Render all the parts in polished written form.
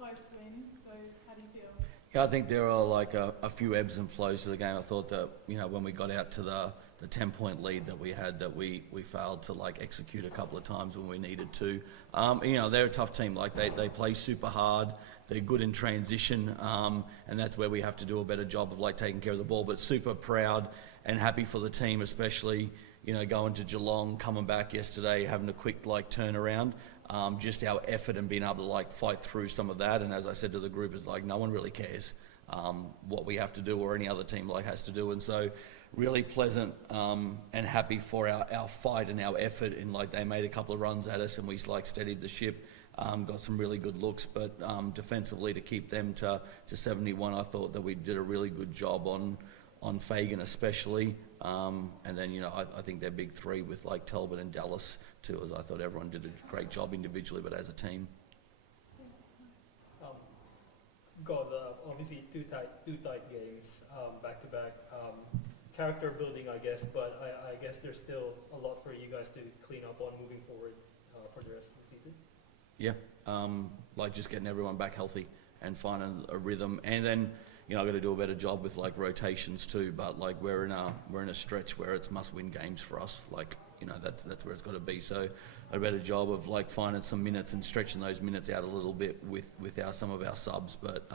close win. So how do you feel? Yeah, I think there are like a few ebbs and flows to the game. I thought that, you know, when we got out to the 10-point lead that we had, that we failed to like execute a couple of times when we needed to. You know, they're a tough team. Like they play super hard. They're good in transition, and that's where we have to do a better job of like taking care of the ball. But super proud and happy for the team, especially, you know, going to Geelong, coming back yesterday, having a quick like turnaround. Just our effort and being able to like fight through some of that. And as I said to the group, is like no one really cares what we have to do or any other team like has to do. And so really pleasant and happy for our fight and our effort. And like they made a couple of runs at us and we like steadied the ship. Got some really good looks, but defensively to keep them to 71, I thought that we did a really good job on Fagan especially. And then, you know, I think their big three with like Talbot and Dallas too, as I thought everyone did a great job individually, but as a team. Guys, obviously two tight games back to back. Character building, I guess, but I guess there's still a lot for you guys to clean up on moving forward for the rest of the season. Yeah, like just getting everyone back healthy and finding a rhythm, and then, you know, I've got to do a better job with like rotations too. But like we're in a stretch where it's must-win games for us. Like, you know, that's where it's got to be. So a better job of like finding some minutes and stretching those minutes out a little bit with some of our subs. But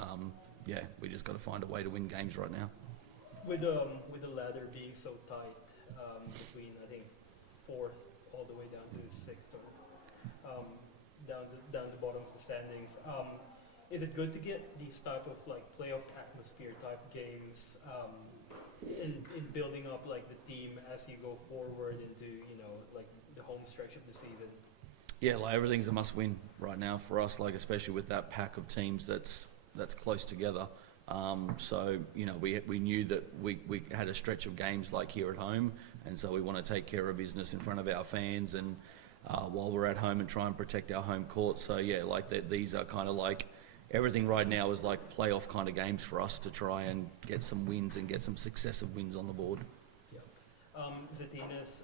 yeah, we just got to find a way to win games right now. With the ladder being so tight between I think fourth all the way down to sixth or down the bottom of the standings. Is it good to get these type of like playoff atmosphere type games in building up like the team as you go forward into, you know, like the home stretch of the season? Yeah, like everything's a must-win right now for us. Like especially with that pack of teams that's close together. So, you know, we knew that we had a stretch of games like here at home, and so we want to take care of business in front of our fans and while we're at home and try and protect our home court. So yeah, like these are kind of like everything right now is like playoff kind of games for us to try and get some wins and get some successive wins on the board. Yeah. Zatina's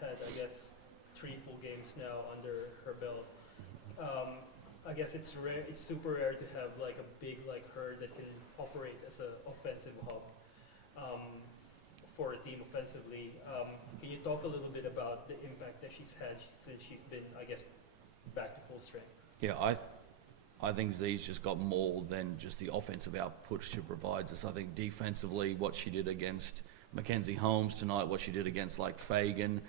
had, I guess, 3 full games now under her belt. I guess it's rare. It's super rare to have like a big like her that can operate as an offensive hub for a team offensively. Can you talk a little bit about the impact that she's had since she's been, I guess, back to full strength? Yeah, I think Z's just got more than just the offensive output she provides us. I think defensively, what she did against Mackenzie Holmes tonight, what she did against like Fagan,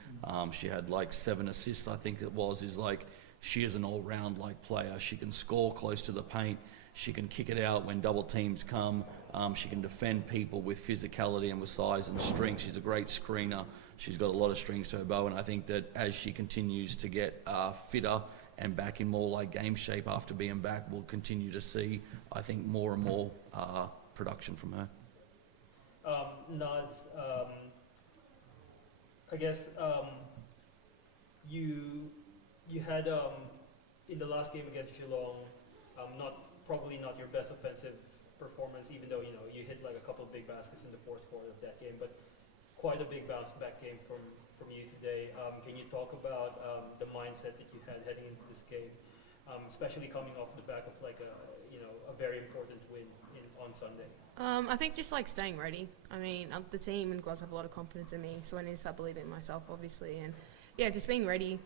she had like 7 assists, I think it was, is like she is an all-round like player. She can score close to the paint. She can kick it out when double teams come. She can defend people with physicality and with size and strength. She's a great screener. She's got a lot of strings to her bow, and I think that as she continues to get fitter and back in more like game shape after being back, we'll continue to see, I think, more and more production from her. Naz, I guess you had in the last game against Geelong, probably not your best offensive performance, even though, you know, you hit like a couple of big baskets in the fourth quarter of that game, but quite a big bounce back game from you today. Can you talk about the mindset that you had heading into this game, especially coming off the back of like a very important win on Sunday? I think just like staying ready. I mean, the team and guys have a lot of confidence in me, so I need to start believing in myself, obviously, and yeah, just being ready.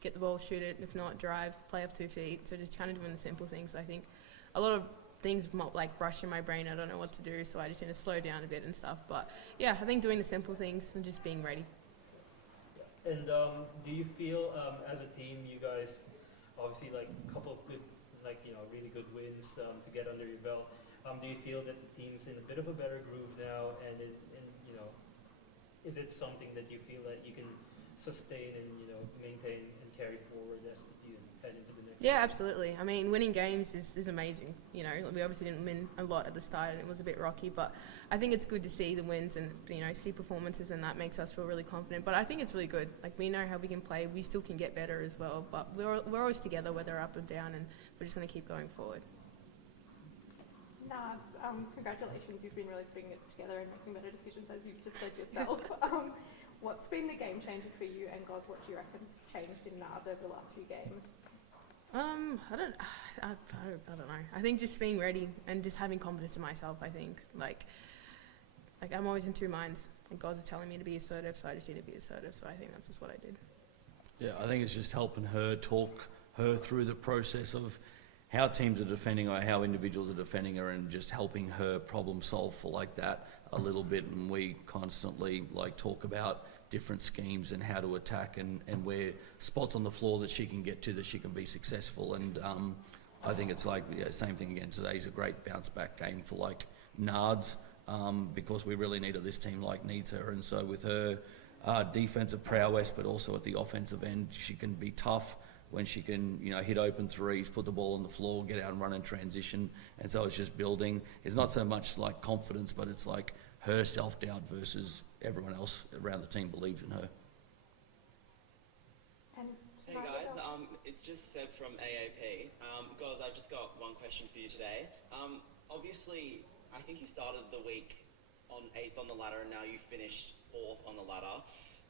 Get the ball, shoot it. If not, drive, play off 2 feet. So just kind of doing the simple things. I think a lot of things like rush in my brain. I don't know what to do, so I just need to slow down a bit and stuff. But yeah, I think doing the simple things and just being ready. Yeah. And do you feel as a team, you guys obviously like a couple of good, like, you know, really good wins to get under your belt. Do you feel that the team's in a bit of a better groove now, and you know, is it something that you feel that you can sustain and, you know, maintain and carry forward as you head into the next Yeah, game? absolutely. I mean, winning games is amazing. You know, we obviously didn't win a lot at the start and it was a bit rocky, but I think it's good to see the wins and, you know, see performances, and that makes us feel really confident. But I think it's really good. Like, we know how we can play. We still can get better as well, but we're always together, whether up or down, and we're just going to keep going forward. Naz, congratulations. You've been really putting it together and making better decisions, as you've just said yourself. What's been the game changer for you, and guys, what do you reckon's changed in Naz over the last few games? I don't know. I think just being ready and just having confidence in myself. I think like I'm always in two minds, and God's telling me to be assertive, so I just need to be assertive. So I think that's just what I did. Yeah, I think it's just helping her talk her through the process of how teams are defending her, how individuals are defending her, and just helping her problem solve for like that a little bit. And we constantly like talk about different schemes and how to attack and where spots on the floor that she can get to that she can be successful. And I think it's like, yeah, same thing again. Today's a great bounce back game for like Nards because we really needed this team like needs her. And so with her defensive prowess, but also at the offensive end, she can be tough when she can, you know, hit open threes, put the ball on the floor, get out and run in transition. And so it's just building. It's not so much like confidence, but it's like her self-doubt versus everyone else around the team believes in her. And Hey guys, it's just Seb from AAP. Guys, I've just got one question for you today. Obviously, I think you started the week on 8th on the ladder and now you finished 4th on the ladder.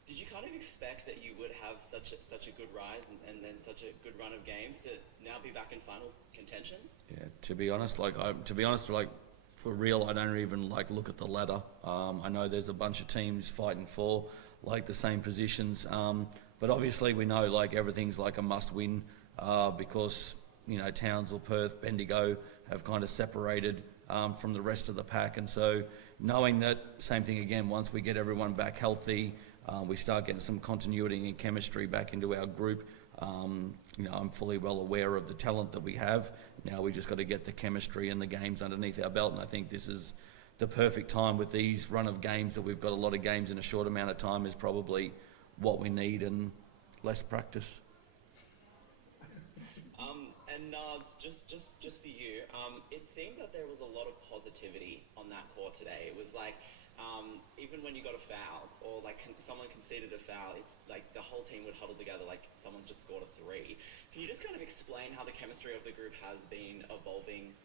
Did you kind of expect that you would have such a good rise and then such a good run of games to now be back in final contention? Yeah, to be honest, for real, I don't even like look at the ladder. I know there's a bunch of teams fighting for like the same positions, but obviously we know like everything's like a must-win because you know Townsville, Perth, Bendigo have kind of separated from the rest of the pack, and so knowing that same thing again. Once we get everyone back healthy, we start getting some continuity and chemistry back into our group. You know, I'm fully well aware of the talent that we have. Now we just got to get the chemistry and the games underneath our belt, and I think this is the perfect time with these run of games that we've got a lot of games in a short amount of time is probably what we need and less practice. And Nards, just for you, it seemed that there was a lot of positivity on that court today. It was like, even when you got a foul or like someone conceded a foul, it's like the whole team would huddle together like someone's just scored a 3. Can you just kind of explain how the chemistry of the group has been evolving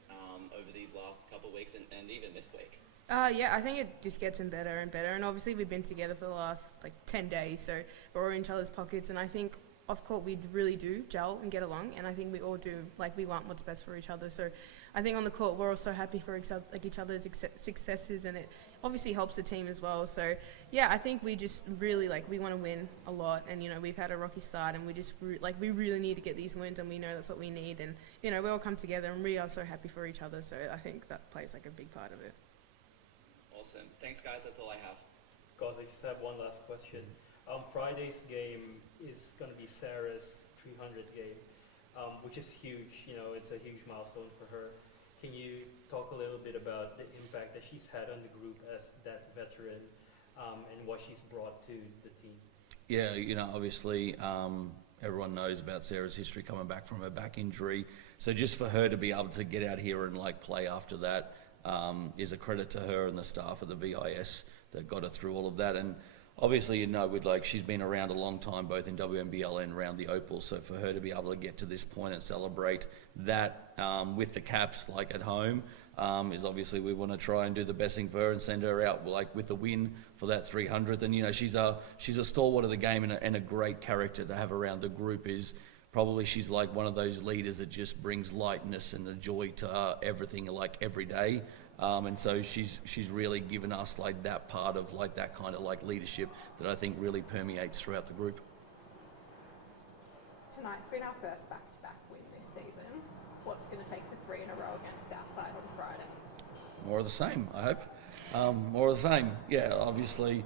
over these last couple of weeks and even this week? Yeah, I think it just gets better and better. And obviously we've been together for the last like 10 days, so we're all in each other's pockets. And I think off court we really do gel and get along, and I think we all do, like we want what's best for each other. So I think on the court we're also happy for each other's successes, and it obviously helps the team as well. So yeah, I think we just really we want to win a lot, and you know we've had a rocky start, and we just we really need to get these wins, and we know that's what we need, and you know we all come together and we are so happy for each other. So I think that plays like a big part of it. Awesome. Thanks guys, that's all I have. Guys, I just have one last question. Friday's game is going to be Sarah's 300 game, which is huge. You know, it's a huge milestone for her. Can you talk a little bit about the impact that she's had on the group as that veteran and what she's brought to the team? Yeah, you know, obviously everyone knows about Sarah's history coming back from her back injury. So just for her to be able to get out here and like play after that is a credit to her and the staff of the VIS that got her through all of that. And obviously, you know, with she's been around a long time, both in WNBL and around the Opal. So for her to be able to get to this point and celebrate that with the Caps at home is obviously we want to try and do the best thing for her and send her out with a win for that 300th. And you know, she's a stalwart of the game and a great character to have around the group. Is probably she's like one of those leaders that just brings lightness and a joy to everything every day. And so she's really given us that part of that kind of leadership that I think really permeates throughout the group. Tonight's been our first back-to-back win this season. What's it going to take for 3 in a row against Southside on Friday? More of the same, I hope. More of the same. Yeah, obviously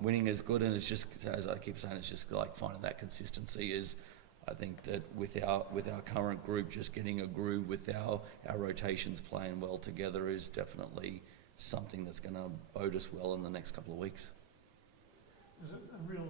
winning is good, and it's just, as I keep saying, it's just finding that consistency is. I think that with our current group, just getting a groove with our rotations playing well together is definitely something that's going to bode us well in the next couple of weeks. There's a real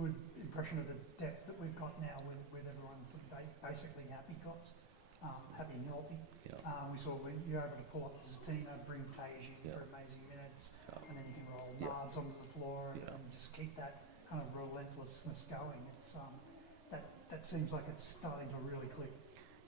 good impression of the depth that we've got now with everyone sort of basically happy and healthy. Yeah. We saw when you're over to Port as a team, bring Taiji for amazing minutes, and then you can roll Nards onto the floor and just keep that kind of relentlessness going. It's that seems like it's starting to really click.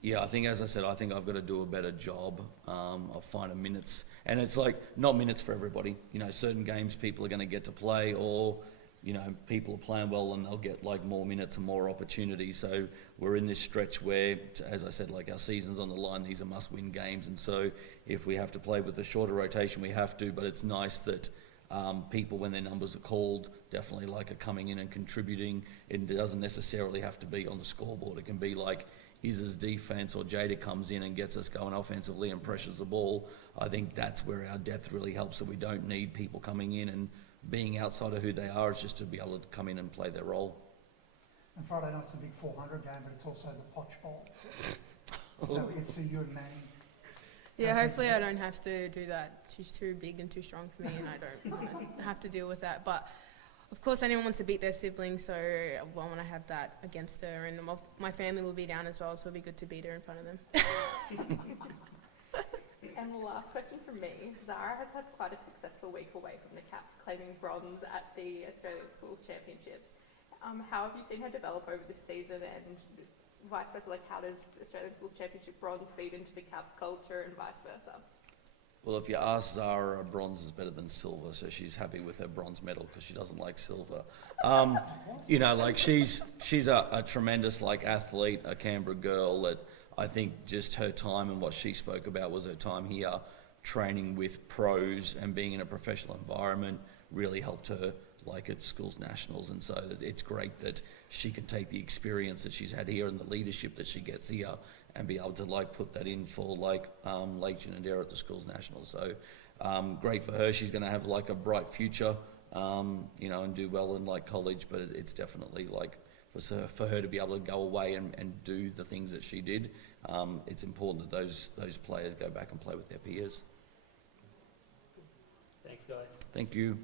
Yeah, I think, as I said, I think I've got to do a better job of finding minutes. And it's not minutes for everybody. You know, certain games people are going to get to play, or, you know, people are playing well and they'll get like more minutes and more opportunities. So we're in this stretch where, as I said, like our season's on the line, these are must-win games. And so if we have to play with a shorter rotation, we have to, but it's nice that people, when their numbers are called, definitely like are coming in and contributing. It doesn't necessarily have to be on the scoreboard. It can be like Iz's defence or Jada comes in and gets us going offensively and pressures the ball. I think that's where our depth really helps, so we don't need people coming in and being outside of who they are. It's just to be able to come in and play their role. And Friday night's a big 400 game, but it's also the Potch Bowl. So we get to see you and Manny. Yeah, hopefully I don't have to do that. She's too big and too strong for me, and I don't want to have to deal with that. But of course, anyone wants to beat their sibling, so I want to have that against her. And my family will be down as well, so it'll be good to beat her in front of them. And the last question from me. Zara has had quite a successful week away from the Caps, claiming bronze at the Australian Schools Championships. How have you seen her develop over this season, and vice versa? Like, how does the Australian Schools Championship bronze feed into the Caps culture and vice versa? Well, if you ask Zara, bronze is better than silver, so she's happy with her bronze medal because she doesn't like silver. You know, like she's a tremendous like athlete, a Canberra girl that I think just her time and what she spoke about was her time here training with pros and being in a professional environment really helped her like at schools nationals. And so it's great that she can take the experience that she's had here and the leadership that she gets here and be able to like put that in for like Lake Ginninderra at the schools nationals. So great for her. She's going to have like a bright future, you know, and do well in like college, but it's definitely like for her to be able to go away and do the things that she did. It's important that those players go back and play with their peers. Thanks, guys. Thank you.